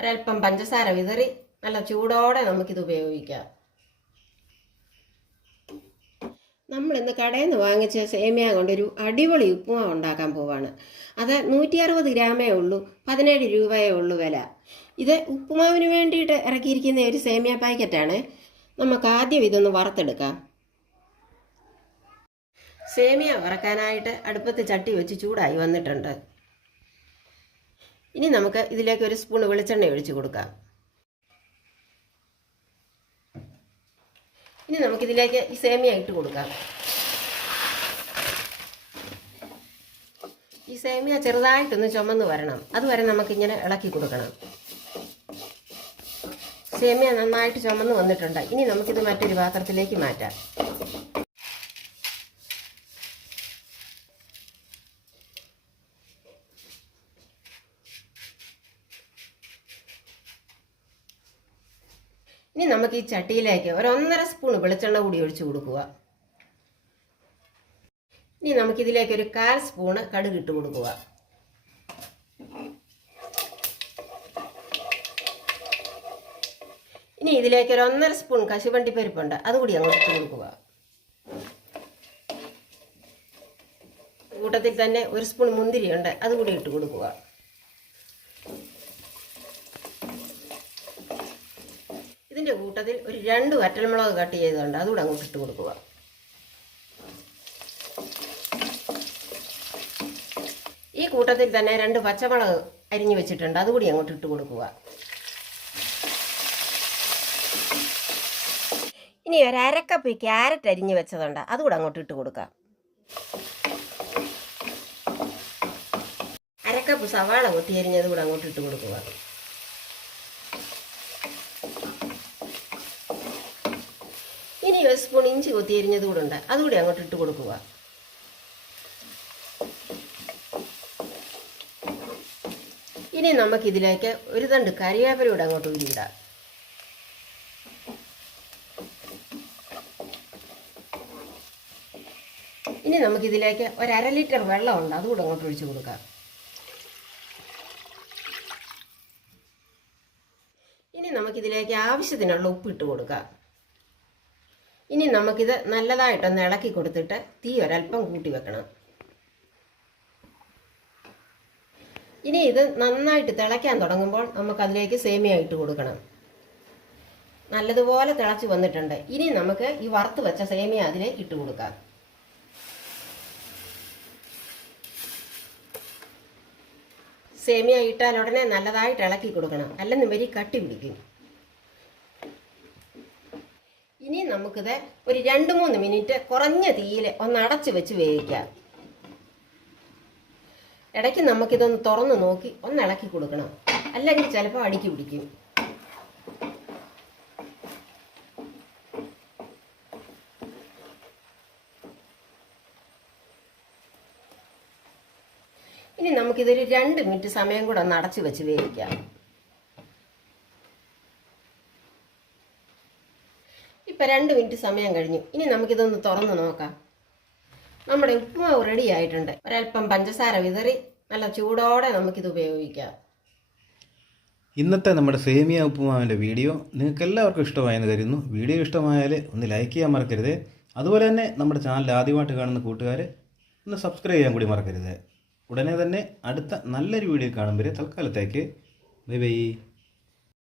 ഒരല്പം പഞ്ചസാര വിതറി നല്ല ചൂടോടെ നമുക്കിത് ഉപയോഗിക്കാം. നമ്മൾ ഇന്ന് കടയിൽ നിന്ന് വാങ്ങിച്ച സേമിയ കൊണ്ടൊരു അടിപൊളി ഉപ്പുമാവ് ഉണ്ടാക്കാൻ പോവാണ്. അത് നൂറ്റി അറുപത് ഗ്രാമേ ഉള്ളൂ പതിനേഴ് രൂപയേ ഉള്ളൂ വില. ഇത് ഉപ്പുമാവിന് വേണ്ടിയിട്ട് ഇറക്കിയിരിക്കുന്ന ഒരു സേമിയ പാക്കറ്റാണ്. നമുക്ക് ആദ്യം ഇതൊന്ന് വറുത്തെടുക്കാം. സേമിയ വറക്കാനായിട്ട് അടുപ്പത്ത് ചട്ടി വെച്ച് ചൂടായി വന്നിട്ടുണ്ട്. ഇനി നമുക്ക് ഇതിലേക്ക് ഒരു സ്പൂൺ വെളിച്ചെണ്ണ ഒഴിച്ചു കൊടുക്കാം. ഇനി നമുക്കിതിലേക്ക് ഈ സേമിയ ഇട്ട് കൊടുക്കാം. ഈ സേമിയ ചെറുതായിട്ടൊന്ന് ചുമന്ന് വരണം. അതുവരെ നമുക്കിങ്ങനെ ഇളക്കി കൊടുക്കണം. സേമിയ നന്നായിട്ട് ചുമന്ന് വന്നിട്ടുണ്ട്. ഇനി നമുക്കിത് മറ്റൊരു പാത്രത്തിലേക്ക് മാറ്റാം. ഇനി നമുക്ക് ഈ ചട്ടിയിലേക്ക് ഒരു ഒന്നര സ്പൂൺ വെളിച്ചെണ്ണ കൂടി ഒഴിച്ചു കൊടുക്കുക. ഇനി നമുക്കിതിലേക്ക് ഒരു കാൽ സ്പൂണ് കടുക് ഇട്ട് കൊടുക്കുക. ഇനി ഇതിലേക്ക് ഒരു ഒന്നര സ്പൂൺ കശുവണ്ടി പരിപ്പുണ്ട് അതുകൂടി അങ്ങോട്ട് ഇട്ട് കൊടുക്കുക. കൂട്ടത്തിൽ തന്നെ ഒരു സ്പൂൺ മുന്തിരിയുണ്ട് അതുകൂടി ഇട്ട് കൊടുക്കുക. ഇതിന്റെ കൂട്ടത്തിൽ ഒരു രണ്ട് വറ്റൽമുളക് കട്ട് ചെയ്തുകൊണ്ട് അതുകൂടെ അങ്ങോട്ട് ഇട്ട് കൊടുക്കുക. ഈ കൂട്ടത്തിൽ തന്നെ രണ്ട് പച്ചമുളക് അരിഞ്ഞു വെച്ചിട്ടുണ്ട്. അതുകൂടി അങ്ങോട്ട് ഇട്ട് കൊടുക്കുക. ഇനി ഒരു അരക്കപ്പ് ക്യാരറ്റ് അരിഞ്ഞു വെച്ചതുണ്ട്. അതുകൂടെ അങ്ങോട്ട് ഇട്ട് കൊടുക്കാം. അരക്കപ്പ് സവാള കൊത്തി അരിഞ്ഞത് കൂടെ അങ്ങോട്ട് ഇട്ട് കൊടുക്കുക. ഒരു സ്പൂൺ ഇഞ്ചി കൊത്തി എരിഞ്ഞത് കൂടെ ഉണ്ട്. അതുകൂടി അങ്ങോട്ട് ഇട്ട് കൊടുക്കുക. ഇനി നമുക്കിതിലേക്ക് ഒരു തണ്ട് കറിവേപ്പിലൂടെ അങ്ങോട്ട് ഉരുവിടാം. ഇനി നമുക്കിതിലേക്ക് ഒരു അര ലിറ്റർ വെള്ളമുണ്ട് അതുകൂടെ അങ്ങോട്ട് ഒഴിച്ചു കൊടുക്കാം. ഇനി നമുക്കിതിലേക്ക് ആവശ്യത്തിനുള്ള ഉപ്പ് ഇട്ട് കൊടുക്കാം. ഇനി നമുക്കിത് നല്ലതായിട്ടൊന്ന് ഇളക്കി കൊടുത്തിട്ട് തീ ഒരല്പം കൂട്ടി വെക്കണം. ഇനി ഇത് നന്നായിട്ട് തിളയ്ക്കാൻ തുടങ്ങുമ്പോൾ നമുക്കതിലേക്ക് സേമിയ ഇട്ട് കൊടുക്കണം. നല്ലതുപോലെ തിളച്ച് വന്നിട്ടുണ്ട്. ഇനി നമുക്ക് ഈ വറുത്ത് വെച്ച സേമിയ അതിൽ ഇട്ട് കൊടുക്കാം. സേമിയ ഇട്ടാൽ ഉടനെ നല്ലതായിട്ട് ഇളക്കി കൊടുക്കണം. അല്ലെന്ന് വരി കട്ടി പിടിക്കും. ഇനി നമുക്കിത് ഒരു രണ്ട് മൂന്ന് മിനിറ്റ് കുറഞ്ഞ തീയിൽ ഒന്ന് അടച്ച് വെച്ച് വേവിക്കാം. ഇടയ്ക്ക് നമുക്കിതൊന്ന് തുറന്ന് നോക്കി ഒന്ന് ഇളക്കി കൊടുക്കണം. അല്ലെങ്കിൽ ചിലപ്പോൾ അടുക്കി പിടിക്കും. ഇനി നമുക്കിതൊരു രണ്ട് മിനിറ്റ് സമയം കൂടെ ഒന്ന് അടച്ച് വെച്ച് വേവിക്കാം. ഇപ്പം രണ്ട് മിനിറ്റ് സമയം കഴിഞ്ഞു. ഇനി നമുക്കിതൊന്ന് തുറന്ന് നോക്കാം. നമ്മുടെ ഉപ്പുമാവ് റെഡി ആയിട്ടുണ്ട്. ഒരല്പം പഞ്ചസാര വിതറി നല്ല ചൂടോടെ നമുക്കിത് ഉപയോഗിക്കാം. ഇന്നത്തെ നമ്മുടെ സേമിയ ഉപ്പുമാവിന്റെ വീഡിയോ നിങ്ങൾക്ക് എല്ലാവർക്കും ഇഷ്ടമായെന്ന് കരുതുന്നു. വീഡിയോ ഇഷ്ടമായാൽ ഒന്ന് ലൈക്ക് ചെയ്യാൻ മറക്കരുത്. അതുപോലെ തന്നെ നമ്മുടെ ചാനൽ ആദ്യമായിട്ട് കാണുന്ന കൂട്ടുകാർ ഒന്ന് സബ്സ്ക്രൈബ് ചെയ്യാൻ കൂടി മറക്കരുത്. ഉടനെ തന്നെ അടുത്ത നല്ലൊരു വീഡിയോ കാണുമ്പോൾ തൽക്കാലത്തേക്ക്. Bye bye